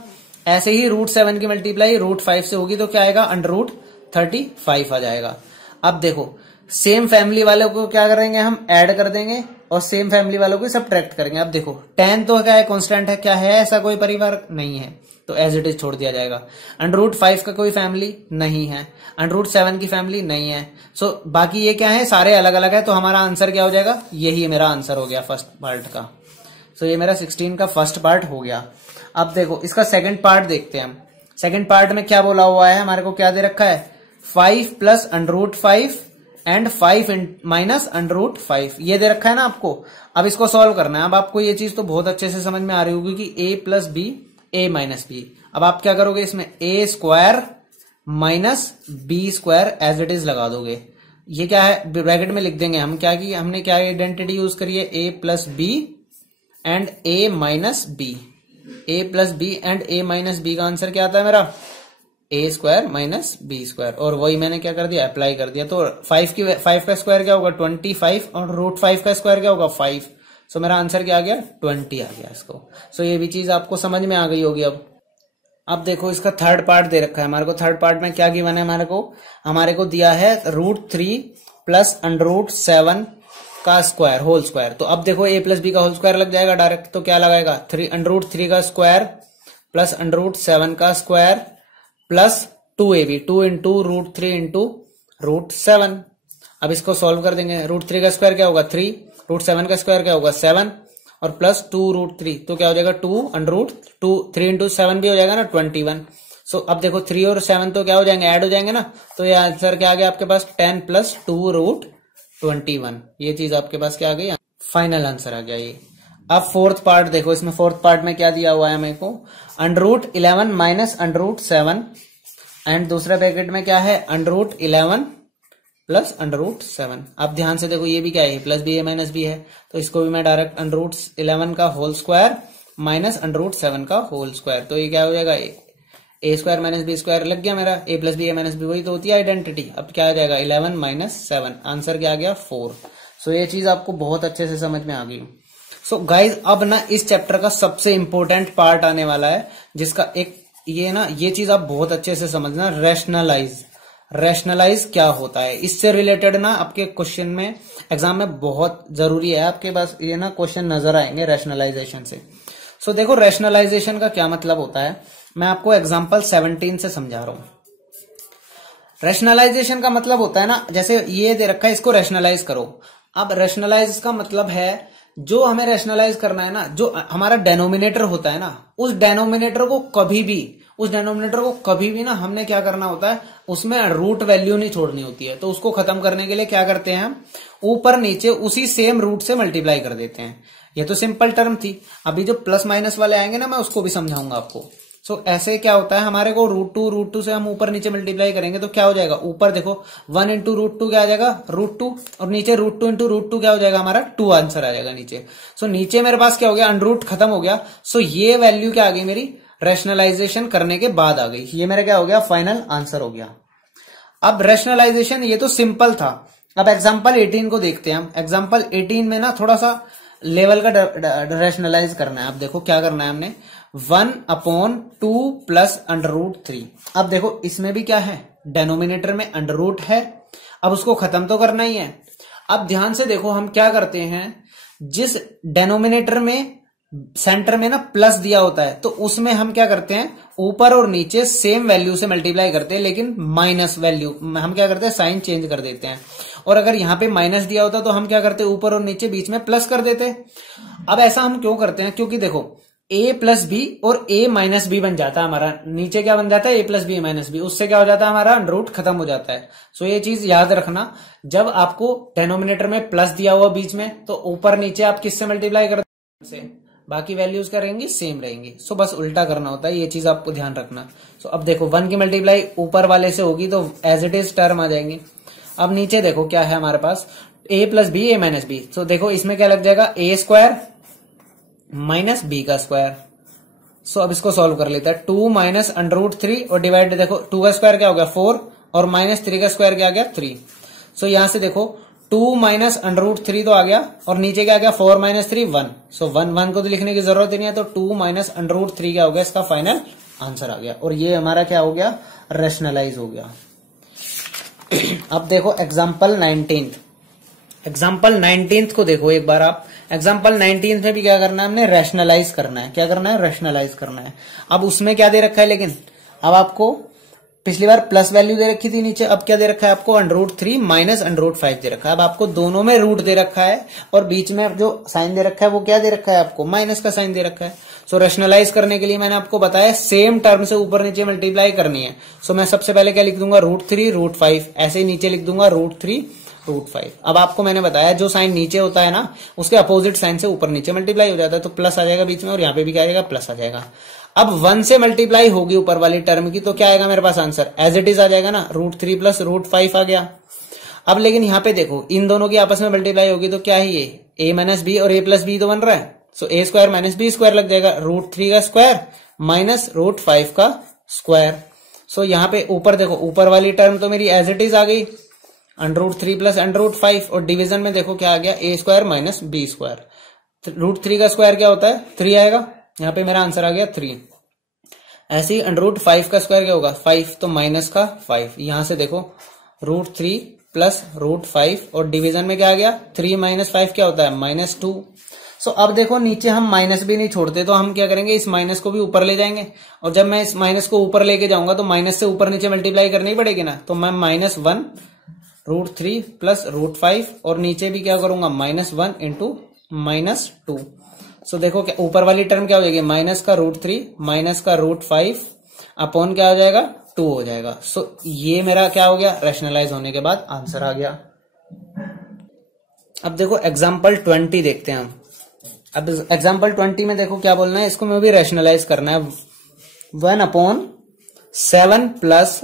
ऐसे ही √7 की मल्टीप्लाई √5 से होगी, तो क्या आएगा, √35 आ जाएगा। अब देखो, सेम फैमिली वालों को क्या करेंगे, हम ऐड कर देंगे, और सेम फैमिली वालों को सबट्रैक्ट करेंगे। अब देखो 10 तो क्या है, कांस्टेंट है, क्या है, ऐसा कोई परिवार नहीं है, तो एज इट इज छोड़ दिया जाएगा। √5 का कोई फैमिली नहीं है, √7 की फैमिली नहीं है। सो बाकी ये क्या है, सारे अलग अलग है, तो हमारा आंसर क्या हो जाएगा, यही मेरा आंसर हो गया फर्स्ट पार्ट का। सो ये मेरा 16 का फर्स्ट पार्ट हो गया। अब देखो इसका सेकंड पार्ट देखते हैं हम। सेकंड पार्ट में क्या बोला हुआ है, हमारे को क्या दे रखा है, 5 प्लस √5 एंड 5 माइनस √5 ये दे रखा है ना आपको। अब इसको सॉल्व करना है। अब आपको ये चीज तो बहुत अच्छे से समझ में आ रही होगी कि A plus B, A minus B। अब आप क्या करोगे, इसमें A square minus B square as it is लगा दोगे। ये क्या है, ब्रैकेट में लिख देंगे हम, क्या कि हमने क्या आइडेंटिटी यूज करी है, A plus B and A minus B। A plus B and A minus B का आंसर क्या आता है मेरा, A square minus B square. और वही मैंने क्या कर दिया, अप्लाई कर दिया। तो 5 का स्क्वायर क्या होगा, 25, और √5 का स्क्वायर क्या होगा, 5। सो मेरा आंसर क्या आ गया 20 आ गया इसको। सो ये भी चीज आपको समझ में आ गई होगी। अब देखो इसका थर्ड पार्ट दे रखा है हमारे को। थर्ड पार्ट में क्या गिवन है हमारे को दिया है √3 प्लस √7 का स्क्वायर होल स्क्वायर। तो अब देखो a प्लस बी का होल स्क्वायर लग जाएगा डायरेक्ट, तो क्या लगाएगा √3 का स्क्वायर प्लस √7 का square plus 2ab, 2 into √3 into √7। अब इसको सॉल्व कर देंगे। √3 का स्क्वायर क्या होगा 3, √7 का स्क्वायर क्या होगा 7 और प्लस 2√3, तो क्या हो जाएगा 3 इंटू 7 भी हो जाएगा ना 21। सो अब देखो 3 और 7 तो क्या हो जाएंगे, ऐड हो जाएंगे ना, तो ये आंसर क्या आ गया आपके पास 10 प्लस 2√21। ये चीज आपके पास क्या आ गई, फाइनल आंसर आ गया ये। अब फोर्थ पार्ट देखो, इसमें फोर्थ पार्ट में क्या दिया हुआ है मेरे को, √11 माइनस √7 एंड दूसरे ब्रैकेट में क्या है √11 प्लस √7। अब ध्यान से देखो ये भी क्या है, प्लस बी है माइनस बी है, तो इसको भी मैं डायरेक्ट √11 का होल स्क्वायर माइनस √7 का होल स्क्वायर, तो ये क्या हो जाएगा ए स्क्वायर माइनस बी स्क्वायर लग गया मेरा, ए प्लस बी ए माइनस बी वही तो होती है आइडेंटिटी। अब क्या आ जाएगा 11 माइनस 7, आंसर क्या आ गया 4। सो ये चीज आपको बहुत अच्छे से समझ में आ गई। सो गाइज अब ना इस चैप्टर का सबसे इंपॉर्टेंट पार्ट आने वाला है, जिसका एक ये चीज आप बहुत अच्छे से समझना, रैशनलाइज क्या होता है। इससे रिलेटेड ना आपके क्वेश्चन में एग्जाम में बहुत जरूरी है, आपके पास ये ना क्वेश्चन नजर आएंगे रैशनलाइजेशन से। सो देखो रैशनलाइजेशन का क्या मतलब होता है, मैं आपको एग्जांपल 17 से समझा रहा हूं। रैशनलाइजेशन का मतलब होता है ना, जैसे ये दे रखा है इसको रैशनलाइज करो। अब रैशनलाइज का मतलब है जो हमें रैशनलाइज करना है ना, जो हमारा डेनोमिनेटर होता है ना, उस डेनोमिनेटर को कभी भी ना हमने क्या करना होता है, उसमें रूट वैल्यू नहीं छोड़नी होती है। तो उसको खत्म करने के लिए क्या करते हैं हम, ऊपर नीचे उसी सेम रूट से मल्टीप्लाई कर देते हैं। ये तो सिंपल टर्म थी, अभी जो प्लस माइनस वाले आएंगे ना मैं उसको भी समझाऊंगा आपको। सो ऐसे क्या होता है हमारे को √2 से हम ऊपर नीचे मल्टीप्लाई करेंगे तो क्या हो जाएगा, ऊपर देखो 1 इंटू √2 क्या आ जाएगा √2 और नीचे √2 इंटू √2 क्या हो जाएगा हमारा 2 आंसर आ जाएगा नीचे। सो नीचे मेरे पास क्या हो गया, अंडर रूट खत्म हो गया। सो ये वैल्यू क्या आ गई मेरी, रैशनलाइजेशन करने के बाद आ गई, ये मेरा क्या हो गया फाइनल आंसर हो गया। अब रैशनलाइजेशन ये तो सिंपल था। अब एग्जाम्पल 18 को देखते हैं हम। एग्जाम्पल 18 में ना थोड़ा सा लेवल का रैशनलाइज करना है। अब देखो क्या करना है हमने, 1/2 प्लस √3। अब देखो इसमें भी क्या है, डेनोमिनेटर में अंडर रूट है, अब उसको खत्म तो करना ही है। अब ध्यान से देखो हम क्या करते हैं, जिस डेनोमिनेटर में सेंटर में ना प्लस दिया होता है तो उसमें हम क्या करते हैं, ऊपर और नीचे सेम वैल्यू से मल्टीप्लाई करते हैं, लेकिन माइनस वैल्यू हम क्या करते हैं, साइन चेंज कर देते हैं। और अगर यहां पे माइनस दिया होता तो हम क्या करते हैं, ऊपर और नीचे बीच में प्लस कर देते। अब ऐसा हम क्यों करते हैं, क्योंकि देखो a प्लस बी और a माइनस बी बन जाता है हमारा, नीचे क्या बन जाता है a plus B minus B, उससे क्या हो जाता है हमारा अंडर रूट खत्म हो जाता है। सो ये चीज याद रखना, जब आपको डेनोमिनेटर में प्लस दिया हुआ बीच में तो ऊपर नीचे आप किससे मल्टीप्लाई करते हैं, बाकी वैल्यूज क्या रहेंगी, सेम रहेंगी। सो बस उल्टा करना होता है, ये चीज आपको ध्यान रखना। सो अब देखो 1 की मल्टीप्लाई ऊपर वाले से होगी तो एज इट इज टर्म आ जाएंगी। अब नीचे देखो क्या है हमारे पास, a plus B a minus B. So देखो इसमें क्या लग जाएगा, a स्क्वायर माइनस बी का स्क्वायर। सो अब इसको सॉल्व कर लेता है, 2 माइनस √3 और डिवाइड, देखो 2 का स्क्वायर क्या हो गया 4 और माइनस 3 का स्क्वायर क्या आ गया 3। सो यहां से देखो 2 माइनस √3 तो आ गया और नीचे क्या आ गया 4 माइनस 3 1। सो 1 को तो लिखने की जरूरत ही नहीं है, तो 2 माइनस √3 क्या हो गया, इसका फाइनल आंसर आ गया। और ये हमारा क्या हो गया, रैशनलाइज हो गया। अब देखो एग्जाम्पल 19 को देखो एक बार आप। एग्जाम्पल 19 में भी क्या करना है, हमने रैशनलाइज करना है। क्या करना है, रैशनलाइज करना है। अब उसमें क्या दे रखा है, लेकिन अब आपको पिछली बार प्लस वैल्यू दे रखी थी नीचे, अब क्या दे रखा है आपको, √3 माइनस √5 दे रखा है। अब आपको दोनों में रूट दे रखा है और बीच में जो साइन दे रखा है वो क्या दे रखा है आपको, माइनस का साइन दे रखा है। सो रैशनलाइज करने के लिए मैंने आपको बताया सेम टर्म से ऊपर नीचे मल्टीप्लाई करनी है। सो मैं सबसे पहले क्या लिख दूंगा, √3 √5, ऐसे ही नीचे लिख दूंगा √3 √5। अब आपको मैंने बताया जो साइन नीचे होता है ना, उसके अपोजिट साइन से ऊपर नीचे मल्टीप्लाई हो जाता है, तो प्लस आ जाएगा बीच में और यहाँ पे भी क्या आएगा, प्लस आ जाएगा। अब 1 से मल्टीप्लाई होगी ऊपर वाली टर्म की, तो क्या आएगा मेरे पास आंसर, एज इट इज आ जाएगा ना, √3 प्लस √5 आ गया। अब लेकिन यहाँ पे देखो इन दोनों की आपस में मल्टीप्लाई होगी तो क्या है, ये a माइनस बी और a प्लस बी तो बन रहा है। So a square minus B square लग जाएगा, √3 का स्क्वायर माइनस √5 का स्क्वायर। सो यहाँ पे ऊपर देखो, ऊपर वाली टर्म तो मेरी एज इट इज आ गई, √3 प्लस √5, और डिवीजन में देखो क्या आ गया, a square minus B square. √3 का स्क्वायर क्या होता है? 3 आएगा। यहाँ पे मेरा आंसर आ गया 3। ऐसे ही √5 का स्क्वायर क्या होगा? 5, तो माइनस का 5। यहां से देखो √3 प्लस √5 और डिवीजन में क्या आ गया? 3 - 5 क्या होता है? -2। सो अब देखो नीचे हम माइनस भी नहीं छोड़ते, तो हम क्या करेंगे? इस माइनस को भी ऊपर ले जाएंगे, और जब मैं इस माइनस को ऊपर लेके जाऊंगा तो माइनस से ऊपर नीचे मल्टीप्लाई करनी पड़ेगी ना। तो मैं -1 √3 प्लस √5 और नीचे भी क्या करूंगा? -1 इंटू -2। सो देखो क्या ऊपर वाली टर्म क्या हो जाएगी? माइनस का √3 माइनस का √5 अपॉन क्या हो जाएगा? 2 हो जाएगा। सो ये मेरा क्या हो गया? रैशनलाइज होने के बाद आंसर आ गया। अब देखो एग्जाम्पल 20 देखते हैं हम। अब एग्जाम्पल 20 में देखो क्या बोलना है, इसको मैं भी रैशनलाइज करना है। 1/7 प्लस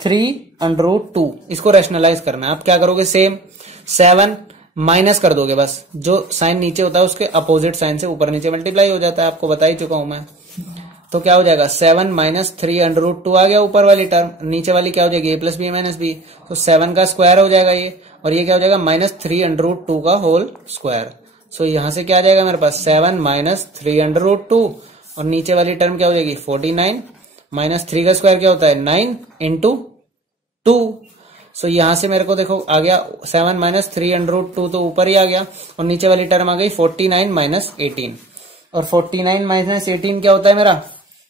3√2 इसको रैशनलाइज करना है। आप क्या करोगे? सेम 7 माइनस कर दोगे, बस जो साइन नीचे होता है उसके अपोजिट साइन से ऊपर नीचे मल्टीप्लाई हो जाता है, आपको बता ही चुका हूं मैं। तो क्या हो जाएगा? 7 - 3√2 आ गया ऊपर वाली टर्म, नीचे वाली क्या हो जाएगी? a + b - b। तो 7 का स्क्वायर हो जाएगा ये, और ये क्या हो जाएगा? -3√2 का होल स्क्वायर। सो यहां से क्या आ जाएगा मेरे पास? 7 - 3√2 और नीचे वाली टर्म क्या हो जाएगी? 49 -3 का स्क्वायर क्या होता है? 9 × 2। सो यहां से मेरे को देखो आ गया 7 - 3√2 तो ऊपर ही आ गया, और नीचे वाली टर्म आ गई 49 - 18। और 49 - 18 क्या होता है मेरा?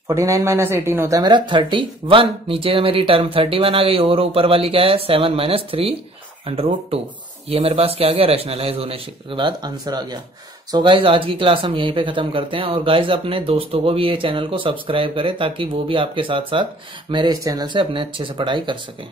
49 - 18 होता है मेरा 31। नीचे मेरी टर्म 31 आ गई, और ऊपर वाली क्या है? 7 - 3√2। ये मेरे पास क्या आ गया? रैशनलाइज होने के बाद आंसर आ गया। सो गाइज आज की क्लास हम यहीं पे खत्म करते हैं, और गाइज अपने दोस्तों को भी ये चैनल को सब्सक्राइब करें ताकि वो भी आपके साथ साथ मेरे इस चैनल से अपने अच्छे से पढ़ाई कर सकें।